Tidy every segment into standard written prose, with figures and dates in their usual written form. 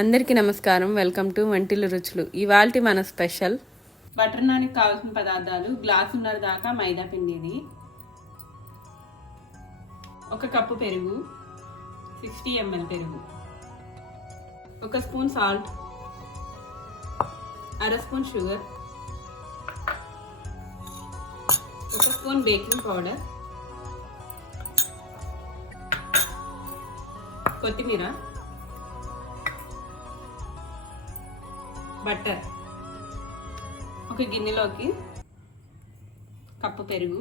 అందరికీ నమస్కారం. Welcome to వంటిల్లు రుచులు. ఇవాల్టి మన స్పెషల్ బటర్ నాన్కి కావాల్సిన పదార్థాలు గ్లాసున్నర దాకా మైదా పిండిది, 1 కప్పు పెరుగు, 60 ml పెరుగు, 1 spoon salt, 1/2 spoon sugar, 1 spoon baking powder, కొత్తిమీర, బటర్. ఒక గిన్నెలోకి కప్పు పెరుగు,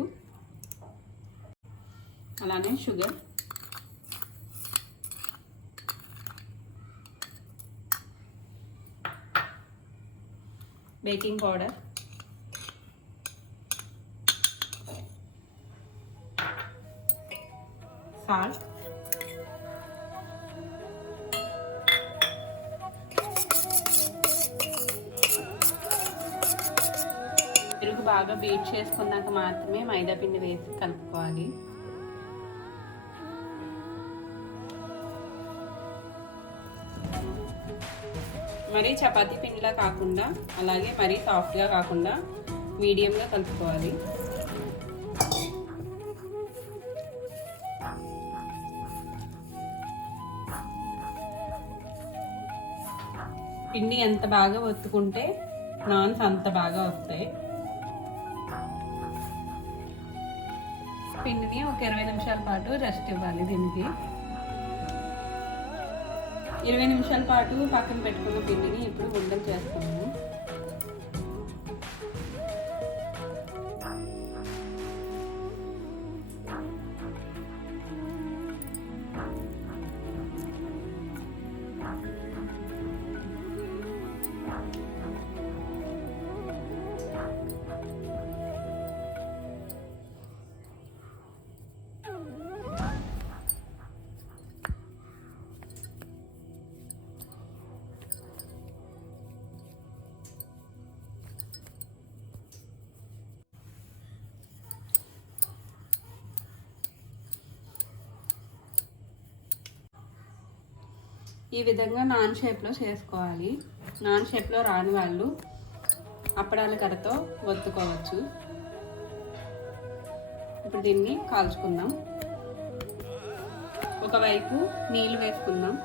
అలానే షుగర్, బేకింగ్ పౌడర్, సాల్ట్, పెరుగు బాగా బీట్ చేసుకున్నాక మాత్రమే మైదా పిండి వేసి కలుపుకోవాలి. మరీ చపాతీ పిండిలా కాకుండా, అలాగే మరీ సాఫ్ట్గా కాకుండా మీడియంగా కలుపుకోవాలి. పిండి ఎంత బాగా ఒత్తుకుంటే నాన్స్ అంత బాగా వస్తాయి. పిండిని ఒక 20 నిమిషాల పాటు రెస్ట్ ఇవ్వాలి. దీనికి 20 నిమిషాల పాటు పక్కన పెట్టుకున్న పిండిని ఇప్పుడు ఉండలు చేసుకున్నాము. ఈ విధంగా నాన్ షేప్లో చేసుకోవాలి. నాన్ షేప్లో రాని వాళ్ళు అప్పడాల కర్రతో ఒత్తుకోవచ్చు. ఇప్పుడు దీన్ని కాల్చుకుందాం. ఒకవైపు నీళ్లు వేసుకుందాం.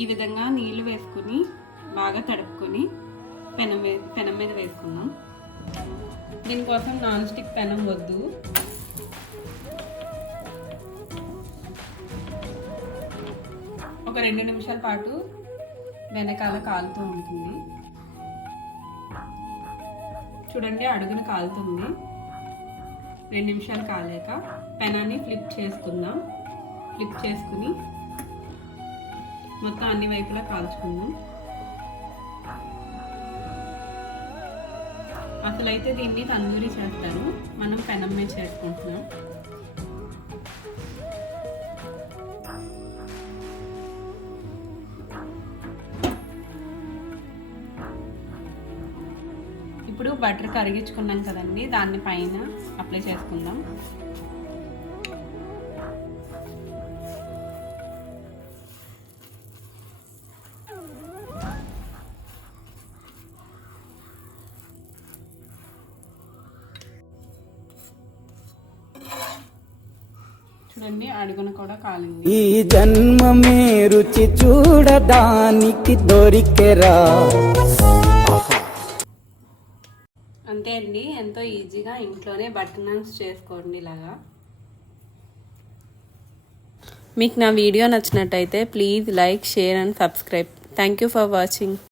ఈ విధంగా నీళ్లు వేసుకుని బాగా తడుపుకొని పెనం మీద వేసుకుందాం. దీనికోసం నాన్ స్టిక్ పెనం వద్దు. ఒక 2 నిమిషాల పాటు వెనకాల కాలుతూ ఉంటుంది. చూడండి, అడుగున కాలుతుంది. 2 నిమిషాలు కాలేక పెనాన్ని ఫ్లిప్ చేసుకుందాం. ఫ్లిప్ చేసుకుని మొత్తం అన్ని వైపులా కాల్చుకుందాం. అసలైతే దీన్ని తందూరి చేస్తారు, మనం పెనం మీద చేసుకుంటున్నాం. ఇప్పుడు బటర్ కరిగించుకున్నాం కదండి, దాన్ని పైన అప్లై చేసుకుందాం. చూడండి, అడుగున కూడా కాలింది. ఈ జన్మమే రుచి చూడడానికి దొరికెరా. అంతే అండి, ఎంతో ఈజీగా ఇంట్లోనే బటర్ నాన్స్ చేసుకోండి ఇలాగా. మీకు నా వీడియో నచ్చినట్టయితే please like, share and subscribe. Thank you for watching.